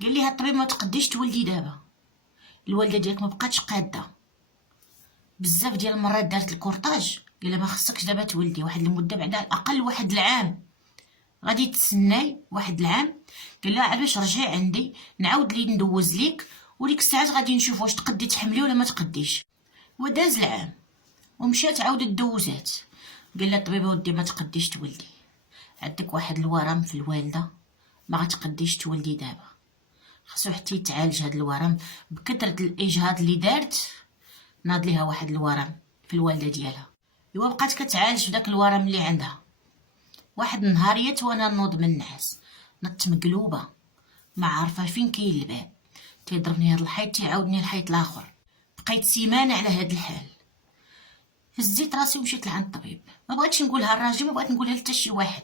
قال لي الطبيب ما تقديش تولدي دابا، الوالده ديالك ما بقاتش قاده، بزاف ديال المرات دارت الكورطاج، قال لها ما خصكش دابا تولدي واحد المده، بعد على الاقل واحد العام غادي تسناي واحد العام. قال لها علاش رجعي عندي نعاود لي ندوز ليك، وديك الساعات غادي نشوف واش تقدي تحملي ولا ما تقديش. وداز العام ومشات عاودت دوزات. قال لها الطبيب ودي ما تقديش تولدي، عندك واحد الورم في الوالده ما غتقديش تولدي دابا، خصو حتى يتعالج هاد الورم بكثره الاجهاض اللي دارت، ناض ليها واحد الورم في الوالده ديالها. ايوا بقات كتعالج في داك الورم اللي عندها. واحد النهاريات وانا نوض من النعاس نط مقلوبه ما عارفه فين كاين الباب، تيضربني هاد الحيط تيعاودني الحيط الاخر، بقيت سيمانه على هاد الحال. هزيت راسي ومشيت لعند الطبيب، ما بغيتش نقولها لراجلي، ما بغيت نقولها لحتى شي واحد،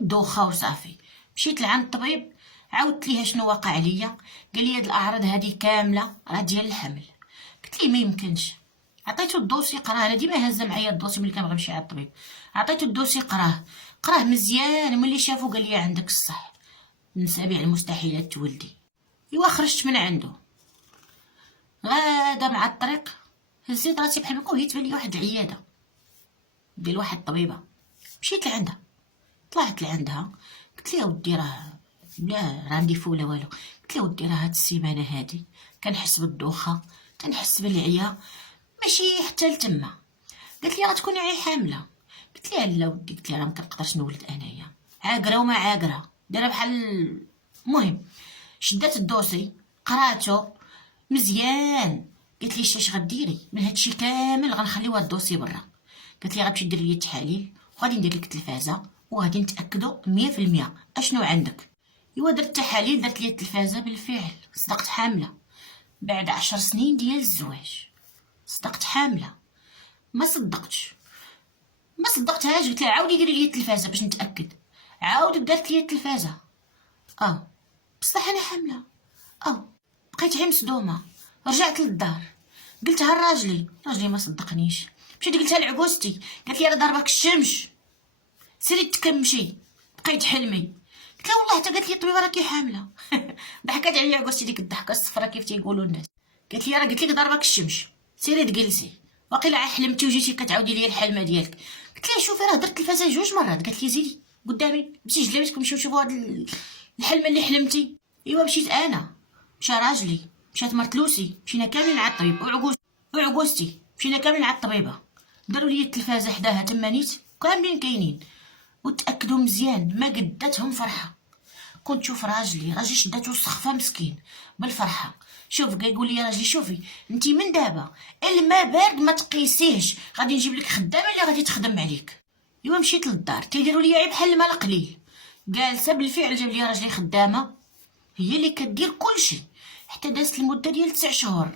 دوخه وصافي. مشيت لعند الطبيب عاودت ليه شنو واقع عليا. قال لي هاد الاعراض هادي كامله راه ديال الحمل. قلت ليه ما يمكنش. عطيته الدوسي قراه، انا ديما هازه معايا الدوسي ملي كنبغي نمشي عند الطبيب. عطيته الدوسي قراه مزيان، وملي شافو قال لي عندك الصح، من سابع المستحيلات تولدي. ايوا خرجت من عنده، غادا مع الطريق هزيت راسي بحال هكا وهي تبان لي واحد العياده ديال واحد الطبيبه. مشيت لعندها، طلعت لعندها قلت لها ودي راه لا رانديفو ولا والو. قلت لها ودي راه هاد السيمانه هادي كنحس بالدوخه، تنحس بالعيا، ماشي حتى لتما. قالت لي غتكوني حامله. قلت لها لا ودي، قلت لها راه ما كنقدرش نولد انايا، عاقره وما عاقره دايره بحال. المهم شدات الدوسي قراتو مزيان، قالت لي اش غديري من هادشي كامل، غنخليو هاد الدوسي برا. قالت لي غتمشي ديري لي التحاليل وغادي ندير لك التلفازه وغادي نتاكدوا 100% اشنو عندك. ايوا درت التحاليل، درت لي التلفازه، بالفعل صدقت حامله بعد 10 سنين ديال الزواج. صدقت حامله، ما صدقتهاش. قلت لها عاودي ديري لي التلفازه باش نتاكد. عاودت دارت لي التلفازه، بصح انا حامله. بقيت غير مصدومه. رجعت للدار قلتها راجلي ما صدقنيش. مشيت قلتها لعكوستي، قالت لي راه ضربك الشمس، سيري تكمشي بقيت حلمي. قلت لها والله حتى قالت لي الطبيبه راكي حامله. ضحكت عليا عكوستي ديك الضحكه الصفراء كيف تيقولوا الناس. قالت لي راه قلت لك ضربك الشمس، سيري تجلسي، واقيلا حلمتي وجيتي كتعاودي لي الحلمه ديالك. قلت لها شوفي راه درت التلفازه 2 مرات. قالت لي زيدي قدامي بسي جلابتك نمشيو نشوفوا هاد الحلمه اللي حلمتي. ايوا مشيت انا، مشى راجلي، مشات مرت لوسي، مشينا كاملين على الطبيب، وعكوستي مشينا كاملين على الطبيبه. داروا لي التلفازه حداها تما نيت كاملين كاينين، وتاكدوا مزيان ما قداتهم فرحه. كنت شوف راجلي شداتو السخفه مسكين بالفرحه. شوف يقول لي راجلي شوفي انتي من دابا الماء بارد ما تقيسيهش، غادي نجيب لك خدامه اللي غادي تخدم عليك. ايوا مشيت للدار تيديروا لي بحال الماء القليل. جالسه بالفعل جاب لي راجلي خدامه هي اللي كدير كلشي، حتى دازت المده ديال 9 شهور.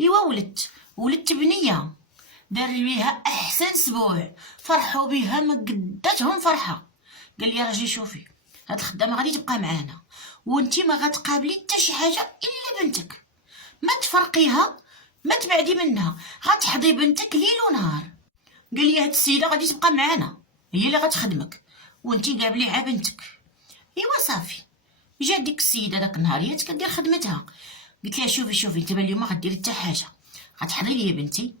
ايوا ولدت بنيه، دار ليها احسن سبوع، فرحوا بها ما قداتهم فرحه. قال لي راجلي شوفي هاد الخدامه غادي تبقى معانا، وانتي ما غتقابلي حتى شي حاجه الا بنتك، ما تفرقيها ما تبعدي منها، غتحضي بنتك ليل ونهار. قال لي هاد السيده غادي تبقى معانا هي اللي غتخدمك، وانتي قابلي على بنتك. ايوا صافي جات ديك السيده داك النهاريات كدير خدمتها. قلت لها شوفي انت اليوم ما غديري حتى حاجه، غتحضري لي بنتي،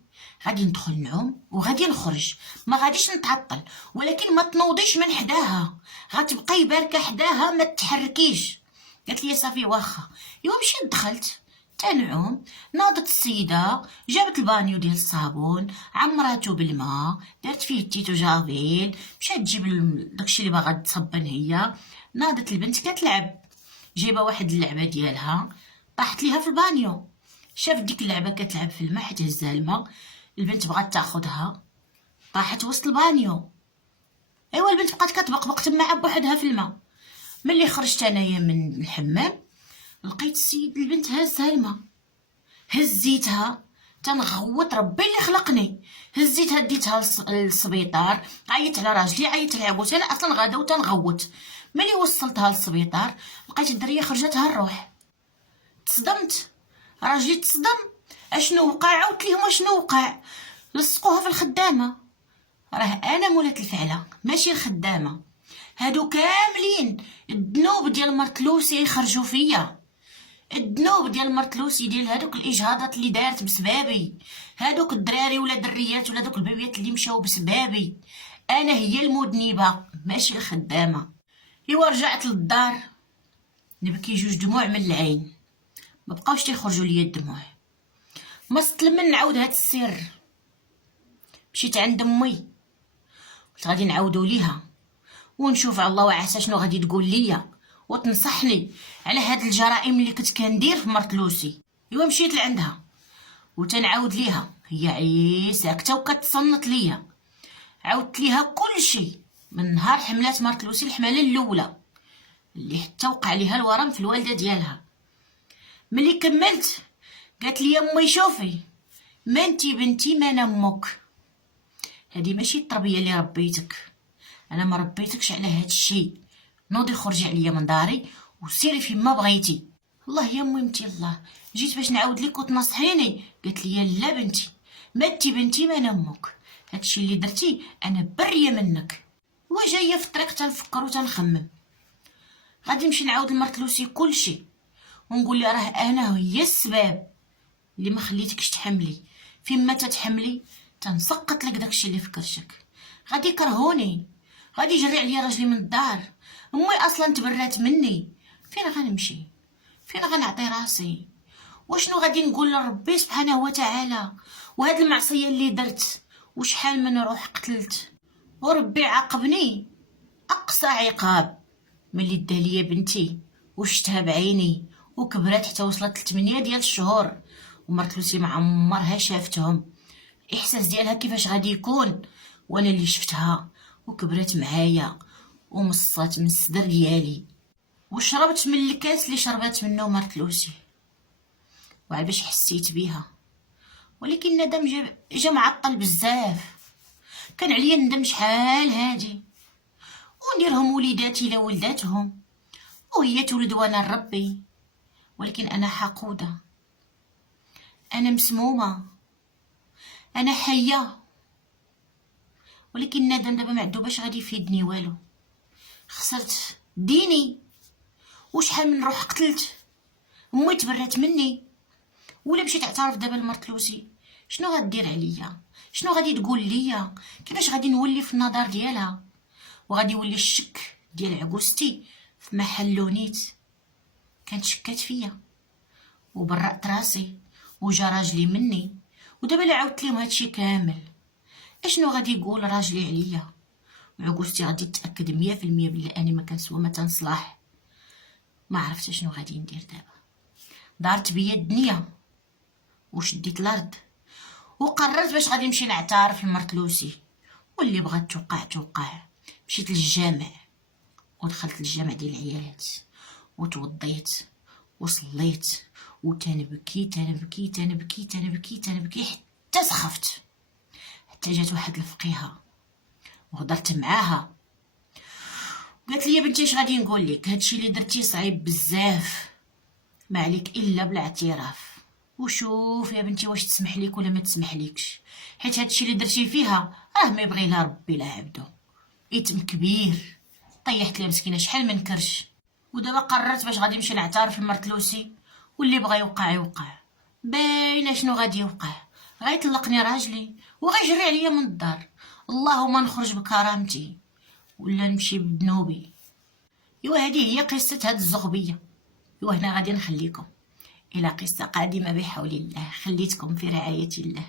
غادي ندخل نعوم وغادي نخرج، ما غاديش نتعطل، ولكن ما تنوضيش من حداها، غتبقاي باركه حداها ما تتحركيش. قالت لي صافي واخا. ايوا مشيت دخلت تنعوم، ناضت السيده جابت البانيو ديال الصابون، عمراتو بالماء، دارت فيه التيتو جافيل، مشات تجيب داكشي اللي باغا تصبن هي. ناضت البنت كتلعب، جايبه واحد اللعبه ديالها، طاحت ليها في البانيو، شافت ديك اللعبه كتلعب في الماء حيت هزها الماء، البنت بغات تاخذها طاحت وسط البانيو. ايوا البنت بقات كتبقبق تما بوحدها في الماء. ملي خرجت انايا من الحمام لقيت السيد البنت هازها الماء، هزيتها تنغوت ربي اللي خلقني، هزيتها ديتها للسبيطار، عيطت على راجلي، عيطت لعبوسي، انا اصلا غادا وتنغوت. ملي وصلتها للسبيطار لقيت الدريه خرجتها الروح. تصدمت، راجلي تصدم، اشنو وقع؟ عاودت ليهم اشنو وقع. لصقوها في الخدامه، راه انا مولات الفعله ماشي الخدامه، هادو كاملين الذنوب ديال مرت لوسي خرجوا فيا. الذنوب ديال مرت لوسي، ديال هادوك الاجهاضات اللي دارت بسبابي، هادوك الدراري ولا دريات ولا دوك البيبيات اللي مشاو بسبابي، انا هي المذنبه ماشي الخدامه. ايوا رجعت للدار نبكي جوج دموع من العين، ما بقاوش تيخرجوا ليا الدموع. ما استلمن نعاود هاد السر. مشيت عند امي قلت غادي نعاودو ليها ونشوف على الله وعسى شنو غادي تقول ليا وتنصحني على هاد الجرائم اللي كنت كندير في مرت لوسي. ايوا مشيت لعندها وتنعاود ليها، هي ساكته وكتصنت ليا. عاودت ليها كل شيء من نهار حملات مرت لوسي الحمله الاولى اللي حتى وقع ليها الورم في الوالده ديالها. ملي كملت قالت لي امي شوفي، ما انتي بنتي ما انا امك، هذه ماشي التربيه اللي ربيتك، انا ما ربيتكش على هاد الشيء، نوضي خرجي عليا من داري وسيري فيما بغيتي. الله يا امي متي الله، جيت باش نعاود لك وتنصحيني قالت لي لا بنتي، ما انتي بنتي ما انا امك، هادشي اللي درتي انا بريه منك. وجايه في الطريق تنفكر وتنخمم، غادي نمشي نعاود لمرت لوسي كل شيء ونقول لها راه انا هي السبب اللي ما خليتكش تحملي، فيما تتحملي تنسقط لك داكشي اللي في كرشك، غادي يكرهوني، غادي يجري عليا راجلي من الدار، امي اصلا تبرات مني، فين غنمشي، فين غنعطي راسي، وشنو غادي نقول لربي سبحانه وتعالى، وهاد المعصيه اللي درت وشحال من روح قتلت وربي عاقبني اقصى عقاب ملي دا ليا بنتي وشتها بعيني وكبرات حتى وصلت ل8 ديال الشهور، ومرت لوسي ما عمرها شافتهم. الاحساس ديالها كيفاش غادي يكون وانا اللي شفتها وكبرت معايا ومصات من الصدر ديالي وشربت من الكاس اللي شربات منه مرت لوسي، وعاد باش حسيت بيها. ولكن الندم جا معطل بزاف، كان عليا ندم شحال هادي ونديرهم وليداتي لا ولداتهم وهي تولد وانا نربي، ولكن انا حقوده، انا مسمومه، انا حيه، ولكن الندم دابا ما عندو باش غادي يفيدني والو. خسرت ديني وشحال من روح قتلت، امي تبرات مني، ولا مشيت اعترف دابا لمرت لوسي شنو غدير عليا، شنو غادي تقول ليا، كيفاش غادي نولي في النظر ديالها، وغادي يولي الشك ديال عقوستي في محلو نيت. كانت شكات فيا وبرأت راسي وجا راجلي مني، ودابا لا عاودت ليهم هادشي كامل اشنو غادي يقول راجلي عليا، وعقوستي غادي تاكد 100% بلي اني ما كنسوى ما تنصلاح. ما عرفت شنو غادي ندير دابا، دارت بيا الدنيا وشديت الارض وقررت باش غادي نمشي نعترف لمرت لوسي، واللي بغات توقع توقع. مشيت للجامع ودخلت للجامع ديال العيالات وتوضيت وصليت وتنبكي تنبكي تنبكي تنبكي تنبكي حتى سخفت، حتى جات واحد الفقيهه وهضرت معاها قالت لي يا بنتي اش غادي نقول لك، هادشي اللي درتي صعيب بزاف، ما عليك الا بالاعتراف، وشوف يا بنتي واش تسمح ليك ولا ما تسمح ليكش، حيت هادشي اللي درتي فيها راه ما يبغي لا ربي لا عبدو، اثم كبير طيحت لي مسكينه شحال من كرش. ودابا قررت باش غادي نمشي نعترف لمرت لوسي، واللي بغى يوقع يوقع، باينه شنو غادي يوقع، غيطلقني راجلي وغيجري عليا من الدار، اللهم نخرج بكرامتي ولا نمشي بذنوبي. ايوا هذه هي قصه هاد الزغبيه. ايوا هنا غادي نخليكم الى قصه قادمه بحول الله، خليتكم في رعايه الله.